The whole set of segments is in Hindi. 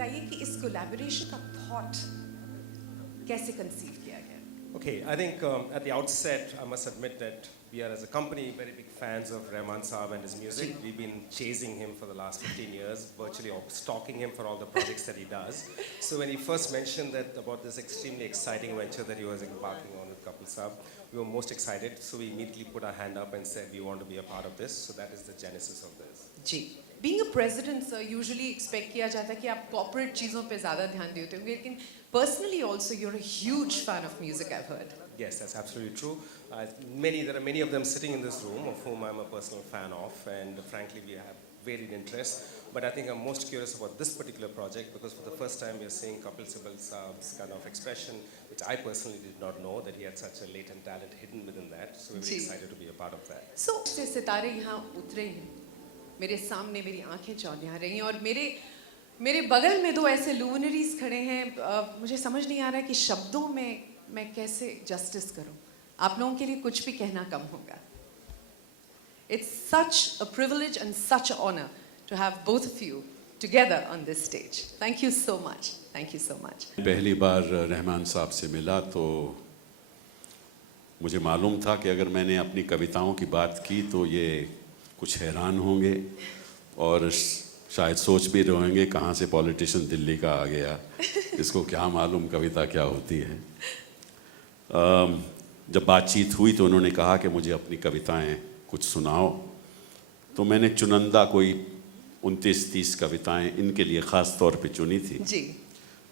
बताइए कि इस कोलैबोरेशन का थॉट कैसे कंसीव किया गया? Okay, I think at the outset, I must admit that we are as a company very big fans of Rahman Saab and his music. We've been chasing him for the last 15 years, virtually stalking him for all the projects that he does. So when he first mentioned that about this extremely exciting venture that he was embarking on with Kapil Saab, we were most excited. So we immediately put our hand up and said we want to be a part of this. So that is the genesis of this. Ji, being a president sir, usually expect किया जाता है कि आप corporate चीज़ों पे ज़्यादा ध्यान देते होंगे, लेकिन personally also you're a huge fan of music, I've heard. Yes, that's absolutely true. There are many of them sitting in this room of whom I'm a personal fan of, and frankly we have varied interests. But I think I'm most curious about this particular project because for the first time we are seeing Kapil Saab's kind of expression, which I personally did not know that he had such a latent talent hidden within that. So we're very excited to be a part of that. So से सितारे यहाँ उतरे हैं, मेरे सामने मेरी आंखें चौंधिया रही हैं और मेरे बगल में दो ऐसे लुमिनरीज खड़े हैं, मुझे समझ नहीं आ रहा है कि शब्दों में मैं कैसे जस्टिस करूं। आप लोगों के लिए कुछ भी कहना कम होगा। It's such a privilege and such an honor to have both of you together on this stage. Thank you so much. Thank you so much. पहली बार रहमान साहब से मिला तो मुझे मालूम था कि अगर मैंने अपनी कविताओं की बात की तो ये कुछ हैरान होंगे और शायद सोच भी रहे होंगे कहाँ से पॉलिटिशियन दिल्ली का आ गया, इसको क्या मालूम कविता क्या होती है। जब बातचीत हुई तो उन्होंने कहा कि मुझे अपनी कविताएं कुछ सुनाओ, तो मैंने चुनिंदा कोई 29-30 कविताएं इनके लिए ख़ास तौर पे चुनी थी जी।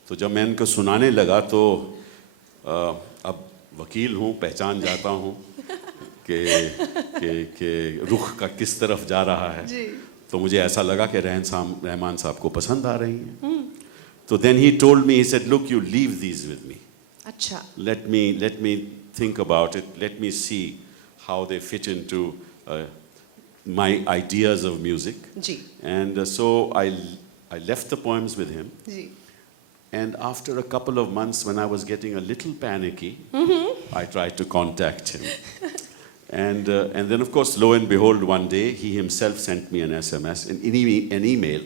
तो जब मैं इनको सुनाने लगा तो अब वकील हूँ, पहचान जाता हूँ कि रुख का किस तरफ जा रहा है जी। तो मुझे ऐसा लगा कि रहमान साहब को पसंद आ रही हैं। तो then he told me, he said, look, you leave these with me. अच्छा। Let me think about it. Let me see how they fit into my ideas of music. Ji. And so I left the poems with him. Ji. And after a couple of months, when I was getting a little panicky, I tried to contact him. And then, of course, lo and behold, one day, he himself sent me an SMS, an email,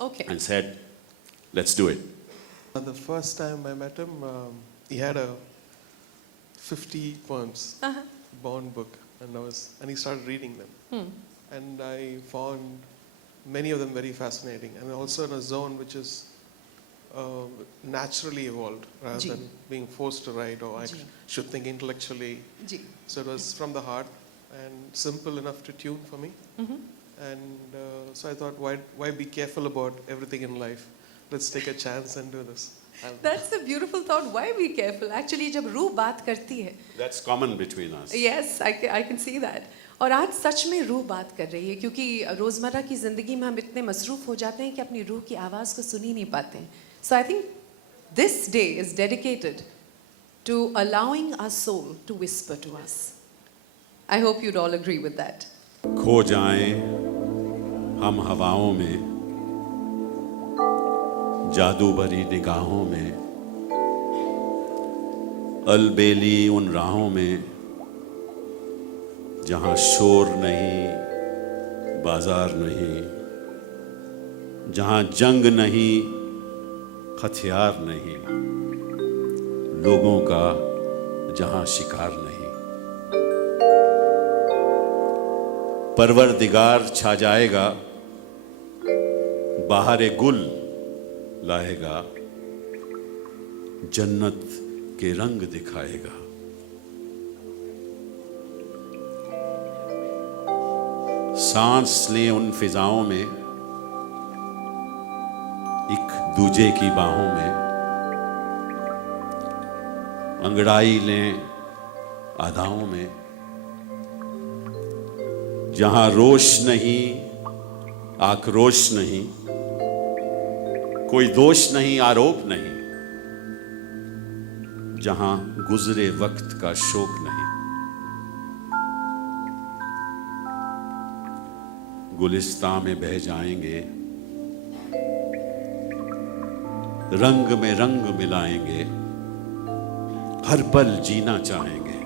Okay. and said, let's do it. The first time I met him, he had a 50 poems bound book, and he started reading them. And I found many of them very fascinating, and also in a zone which is naturally evolved rather than being forced to write or I should think intellectually. Ji. So it was from the heart and simple enough to tune for me. And so I thought, why be careful about everything in life? Let's take a chance and do this. That's a beautiful thought. Why be careful? Actually, जब रूह बात करती है, That's common between us. Yes, I can see that. और आज सच में रूह बात कर रही है क्योंकि रोज़मर्रा की ज़िंदगी में हम इतने मसरूफ़ हो जाते हैं कि अपनी रूह की आवाज़ को सुन ही नहीं पाते हैं. So I think this day is dedicated to allowing our soul to whisper to us. I hope you'd all agree with that. खो जाएं हम हवाओं में, जादू भरी निगाहों में, अलबेली उन राहों में जहां शोर नहीं, बाजार नहीं, जहां जंग नहीं, हथियार नहीं, लोगों का जहां शिकार नहीं। परवरदिगार छा जाएगा, बहारे गुल लाएगा, जन्नत के रंग दिखाएगा। सांस लें उन फिजाओं में, एक दूजे की बाहों में, अंगड़ाई लें अदाओं में, जहां रोष नहीं, आक्रोश नहीं, कोई दोष नहीं, आरोप नहीं, जहां गुजरे वक्त का शोक नहीं। गुलिस्तां में बह जाएंगे, रंग में रंग मिलाएंगे, हर पल जीना चाहेंगे।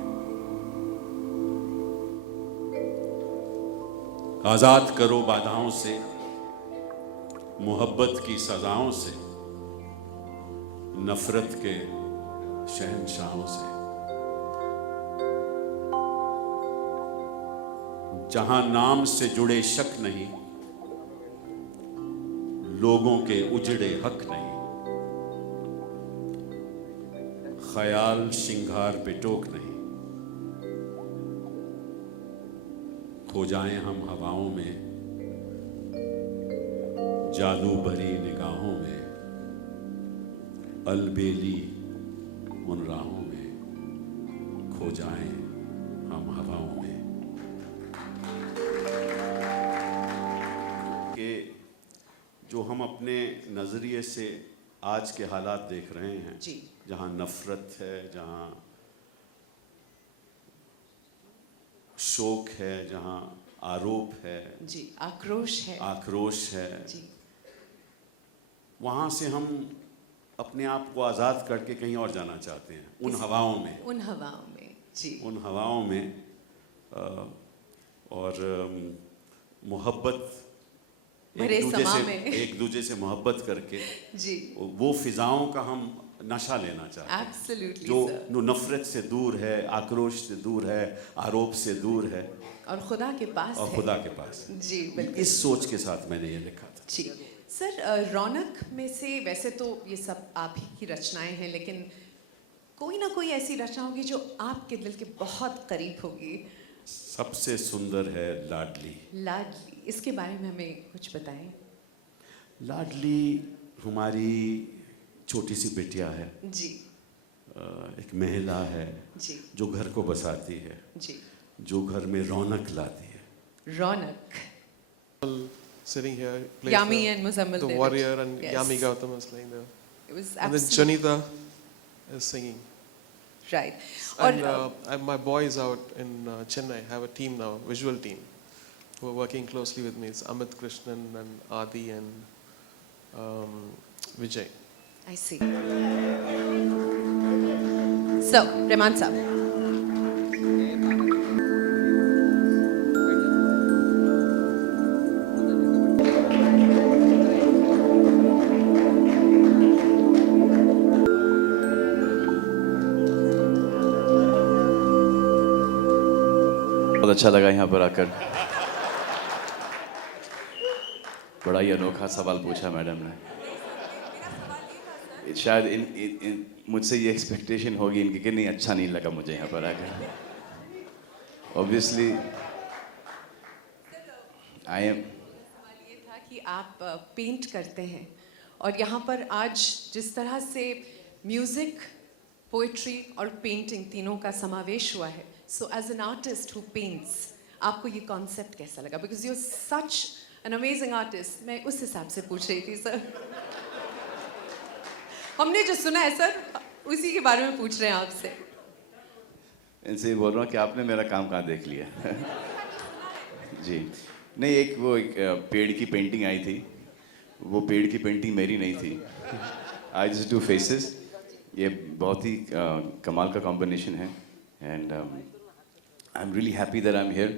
आजाद करो बाधाओं से, मोहब्बत की सजाओं से, नफरत के शहंशाहों से, जहां नाम से जुड़े शक नहीं, लोगों के उजड़े हक नहीं, ख्याल श्रृंगार पे टोक नहीं, खो जाएं हम हवाओं में, जादू भरी निगाहों में, अलबेली उन राहों में, खो जाएं हम हवाओं में। कि जो हम अपने नज़रिए से आज के हालात देख रहे हैं, जी। जहाँ नफरत है, जहाँ शोक है, जहाँ आरोप है, जी, आक्रोश है। आक्रोश है, जी, वहाँ से हम अपने आप को आज़ाद करके कहीं और जाना चाहते हैं, उन हवाओं में, उन हवाओं में। जी, उन हवाओं में। और मोहब्बत भरे समा में। एक दूसरे से मोहब्बत करके जी, वो फिजाओं का हम नशा लेना चाहते हैं, एब्सोल्युटली जो सर। जो नफरत से दूर है, आक्रोश से दूर है, आरोप से दूर है, और खुदा के पास और है। खुदा के पास। जी, बिल्कुल। इस सोच के साथ मैंने ये लिखा था। जी सर, रौनक में से वैसे तो ये सब आप ही की रचनाएं हैं, लेकिन कोई ना कोई ऐसी रचना होगी जो आपके दिल के बहुत करीब होगी। सबसे सुंदर है लाडली। लाडली, इसके बारे में हमें कुछ बताएं। लाडली हमारी छोटी सी बिटिया है, जी, एक महिला है जी, जो घर को बसाती है, जी। जो घर में रौनक लाती है। रौनक। Sitting here, plays Yami and Muzammil the David. warrior, and Yes. Yami Gautam is playing the. It was And then absolutely Janita is singing. right. And और my boys out in Chennai have a team now, visual team, who are working closely with me. It's Amit Krishnan and Adi and Vijay. I see. So, Rehman साहब. बहुत अच्छा लगा यहाँ पर आकर। बड़ा ही अनोखा सवाल पूछा मैडम ने। शायद मुझसे ये एक्सपेक्टेशन होगी इनकी कि नहीं, अच्छा नहीं लगा मुझे यहाँ पर आकर। Obviously I am. सवाल ये था कि आप पेंट करते हैं और यहाँ पर आज जिस तरह से म्यूजिक, पोएट्री और पेंटिंग तीनों का समावेश हुआ है, so as an artist who paints, आपको ये कॉन्सेप्ट कैसा लगा? Because you such an amazing artist. मैं उस हिसाब से पूछ रही थी सर। हमने जो सुना है सर, उसी के बारे में पूछ रहे हैं आपसे। इनसे ये बोल रहा हूँ कि आपने मेरा काम कहाँ देख लिया। जी नहीं, एक पेड़ की पेंटिंग आई थी, वो पेड़ की पेंटिंग मेरी नहीं थी। I just do faces. ये बहुत ही कमाल का कॉम्बिनेशन है and I am really happy that I am here.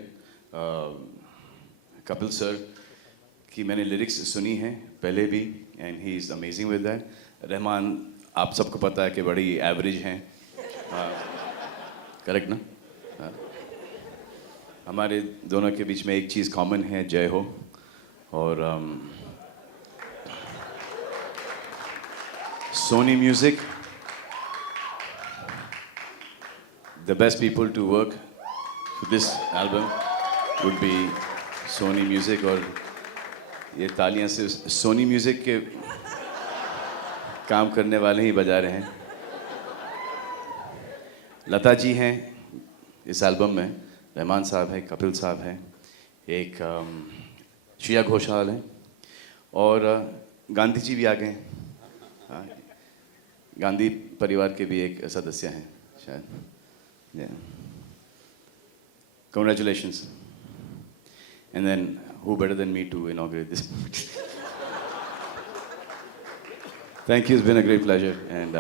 Kapil sir की मैंने लिरिक्स सुनी हैं पहले भी and he is amazing with that. Rahman आप सबको पता है कि बड़ी एवरेज हैं, करेक्ट ना? हाँ। हमारे दोनों के बीच में एक चीज़ कॉमन है, जय हो। और Sony music, the best people to work for this album would be Sony Music। और ये तालियां से सोनी म्यूजिक के काम करने वाले ही बजा रहे हैं। लता जी हैं इस एल्बम में, रहमान साहब हैं, कपिल साहब हैं, एक श्रेया घोषाल हैं और गांधी जी भी आ गए हैं। गांधी परिवार के भी एक सदस्य हैं शायद। Yeah. Congratulations. And then, who better than me to inaugurate this? Thank you. It's been a great pleasure. And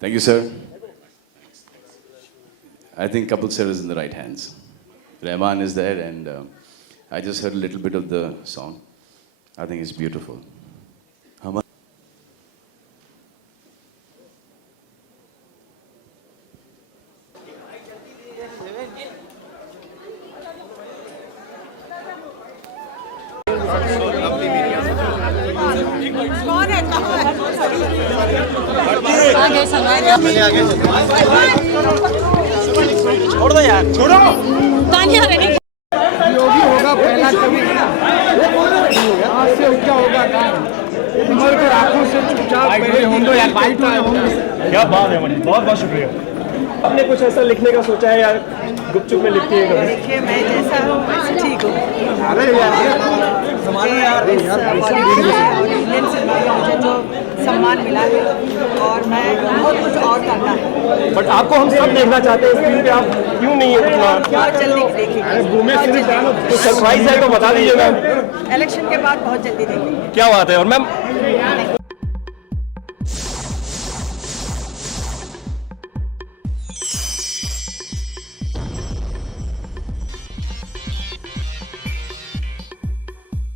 thank you, sir. I think Kapil sir is in the right hands. Rahman is there, and I just heard a little bit of the song. I think it's beautiful. कौन है कहाँ है? छोड़ दो यार, छोड़ो। तानिया रेडी। योगी होगा पहला कभी आज से क्या होगा उम्र कर आंखों से चुपचाप पहले होंगे यार बाइट होंगे। क्या बात है मनी, बहुत बहुत शुक्रिया। आपने कुछ ऐसा लिखने का सोचा है यार, गुपचुप में लिखती है? देखिए मैं जैसा हूँ वैसे ठीक हूँ। अरे यार संभालो यार, इंडियन सिनेमा में मुझे जो सम्मान मिला है और मैं बहुत कुछ और करना है। बट आपको हम सब देखना चाहते हैं स्क्रीन पे, आप क्यों नहीं है उतना? बहुत जल्दी देखेंगे। घूमे सिर्फ कुछ सरप्राइज है तो बता दीजिए मैम। इलेक्शन के बाद बहुत जल्दी देखेंगे। क्या बात है। और मैम